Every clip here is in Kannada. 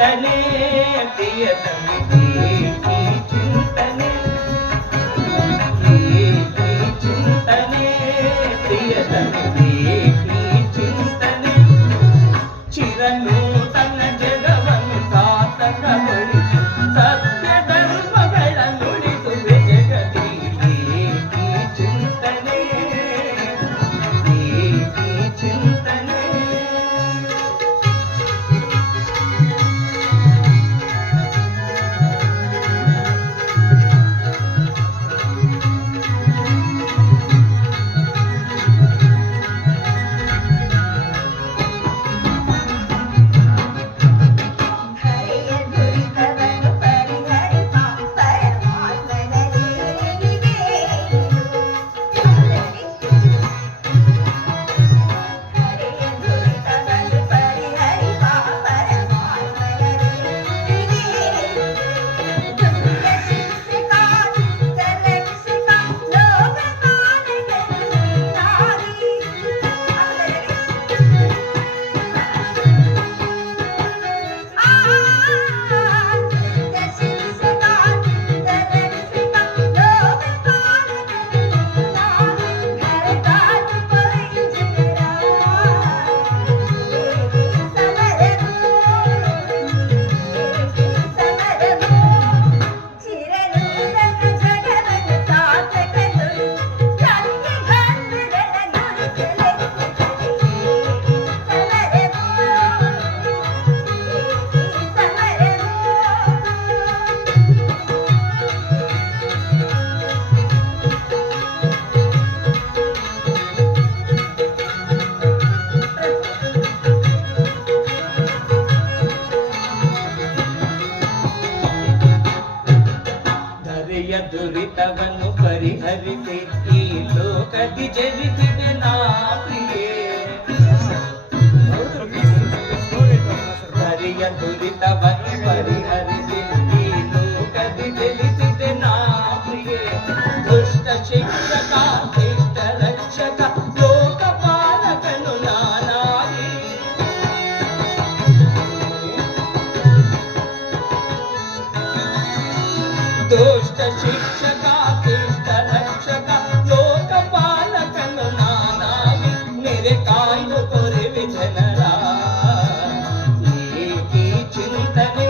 ಚಿಂತನೆ ಪ್ರಿಯತಮೆ ಚಿಂತನೆ ಚಿಂತನೆ ಪ್ರಿಯತಮೆ ಚಿಂತನೆ ಚಿರನೂತನ ಜಗವನ್ನು ಸಾರ್ಥಕಗೊಳಿಸಿ ಸತ್ಯ ಧರ್ಮಗಳ ನುಡಿಸುವೆ ಜಗದಿ ಚಿಂತನೆ ಚಿಂತನೆ ದುರಿತವನ್ನು ಪರಿಹರಿಸಿ ಈ ಲೋಕದಿ ಜನಿಸಿದೆ ನಾ ಪ್ರಿಯೆ ಹರಿಯ ದುರಿತವನ್ನು ಪರಿಹರಿಸಿ ಈ ಲೋಕದಿ ಜನಿಸಿದೆ ನಾ ಪ್ರಿಯೆ ದುಷ್ಟ ಶಿಕ್ಷಕ ಶಿಷ್ಟ ರಕ್ಷಕ ಲೋಕಪಾಲಕನು ನಾನಾಗಿ ದುಷ್ಟ ಶಿಕ್ಷಕ ಶಿಷ್ಟ ರಕ್ಷಕ ಲೋಕಪಾಲಕನು ನಾನಾಗಿ ನೆರೆ ಕಾಯ್ದು ಕೊರೆವೆ ಜನರ ಏಕಿ ಚಿಂತನೆ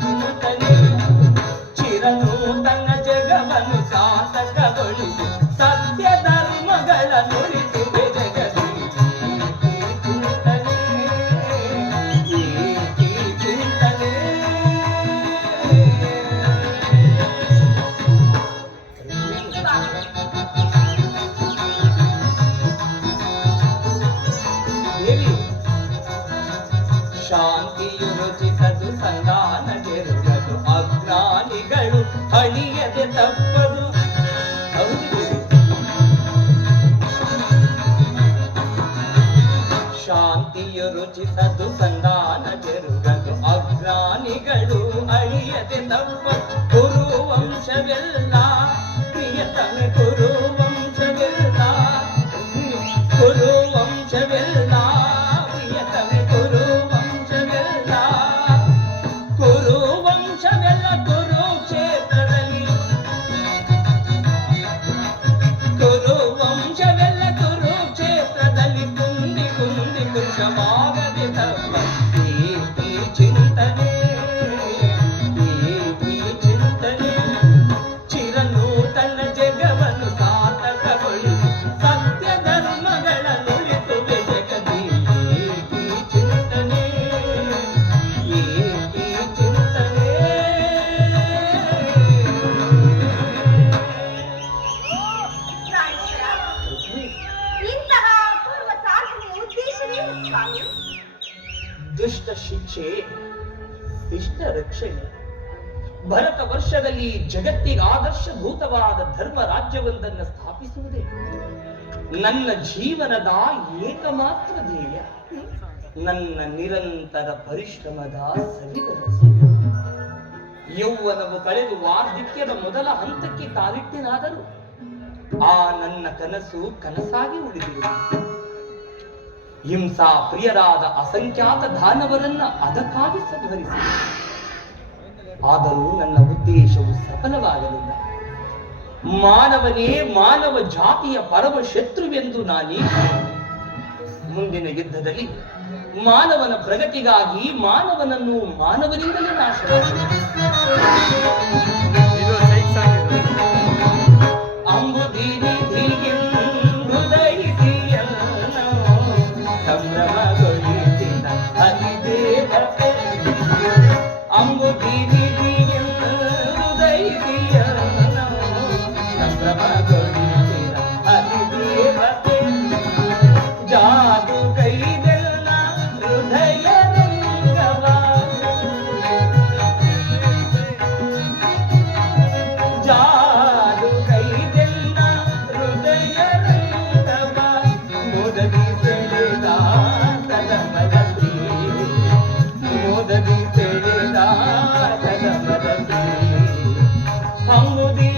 ಚಿಂತನೆ ಚಿರನೂತನ ಜಗವನ್ನು ಸಾರ್ಥಕಗೊಳಿಸಿ ಸತ್ಯ ಧರ್ಮಗಳ ನುಡಿಸುವೆ ಜಗದಿ ಚಿಂತನೆ ಚಿಂತನೆ ಶಾಂತಿಯು ರುಚಿಸದು ಸಂಧಾನ ಗೆರುಗದು ಅಜ್ಞಾನಿಗಳು ಅಳಿಯದೆ ತಪ್ಪದು ಶಾಂತಿಯು ರುಚಿಸದು ಸಂಧಾನ ಗೆರುಗದು ಅಜ್ಞಾನಿಗಳು ಅಳಿಯದೆ ತಪ್ಪದು ಕುರುವಂಶವೆಲ್ಲ ಪ್ರಿಯತಮೆ ಕುರುವಂಶವೆಲ್ಲ ಕುರುವಂಶವೆಲ್ಲ ಪ್ರಿಯತಮೆ ಕುರುವಂಶವೆಲ್ಲ ಕುರುವಂಶವೆಲ್ಲ ಕುರುಕ್ಷೇತ್ರದಲ್ಲಿ ಕುರುವಂಶವೆಲ್ಲ ಕುರುಕ್ಷೇತ್ರದಲ್ಲಿ ಕುಂದಿ ಕುಂದಿ ಕುಶವಾಗದೆ ತಪ್ಪ ಚಿಂತನೆ ಚಿಂತನೆ ಚಿರನೂತನ ಜಗವನ್ನು ಸಾರ್ಥಕಗೊಳಿಸಿ ಸತ್ಯ ಧರ್ಮಗಳ ನುಡಿಸುವೆ ಜಗದಿ ಚಿಂತನೆ ಚಿಂತನೆ ಇಂತಹ ಪೂರ್ವ ಸಾಧನೆ ಉದ್ದೇಶವೇ ಸ್ವಾಮಿ ದುಷ್ಟ ಶಿಕ್ಷೆ ಶಿಷ್ಟ ರಕ್ಷಣೆ ಭರತ ವರ್ಷದಲ್ಲಿ ಜಗತ್ತಿಗೆ ಆದರ್ಶಭೂತವಾದ ಧರ್ಮ ರಾಜ್ಯವೊಂದನ್ನು ಸ್ಥಾಪಿಸುವುದೇ ನನ್ನ ಜೀವನದ ಏಕಮಾತ್ರ ಧ್ಯೇಯ ನನ್ನ ನಿರಂತರ ಪರಿಶ್ರಮದ ಸವಿದರ ಯೌವನವು ಕಳೆದು ವಾರ್ಧಕ್ಯದ ಮೊದಲ ಹಂತಕ್ಕೆ ಕಾಲಿಟ್ಟಿನಾದರೂ ಆ ನನ್ನ ಕನಸು ಕನಸಾಗಿ ಉಳಿದಿರುವುದು. ಹಿಂಸಾ ಪ್ರಿಯರಾದ ಅಸಂಖ್ಯಾತ ದಾನವರನ್ನ ಅದಕ್ಕಾಗಿ ಸಂಹರಿಸಿ. ಆದರೂ ನನ್ನ ಉದ್ದೇಶವು ಸಫಲವಾಗಲಿಲ್ಲ. ಮಾನವನೇ ಮಾನವ ಜಾತಿಯ ಪರಮ ಶತ್ರುವೆಂದು ನಾನೀಗ ಮುಂದಿನ ಯುದ್ಧದಲ್ಲಿ ಮಾನವನ ಪ್ರಗತಿಗಾಗಿ ಮಾನವನನ್ನು ಮಾನವನಿಂದಲೇ ನಾಶ ಸಂಭ್ರಮಗೊಳಿಸಿದ ಅತಿದೇವತೆ ಸಂಭ್ರಮಗೊಳಿಸಿದ ಅತಿದೇವತೆ ಜಾದು ಕೈದೆಲ್ಲ ಹೃದಯ ರಂಗವ ಜಾದು ಕೈದೆಲ್ಲ ಹೃದಯ ರಂಗವ ಮೋದದಿ ಸೆಳೆದ ಕದಮದಲ್ಲಿ ಮೋದದಿ ಸೆಳೆದ ಕದಮದಲ್ಲಿ ಅಂಬುದಿ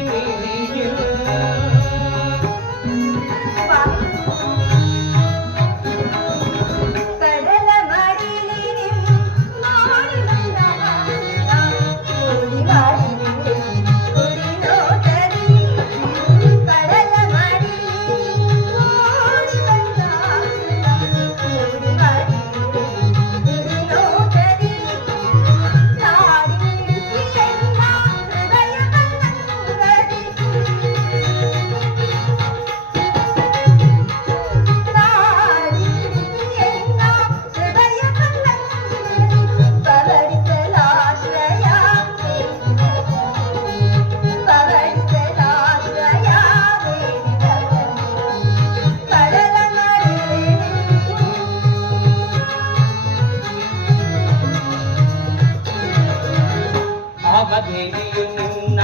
ಅವಧೇಯು ನಿನ್ನ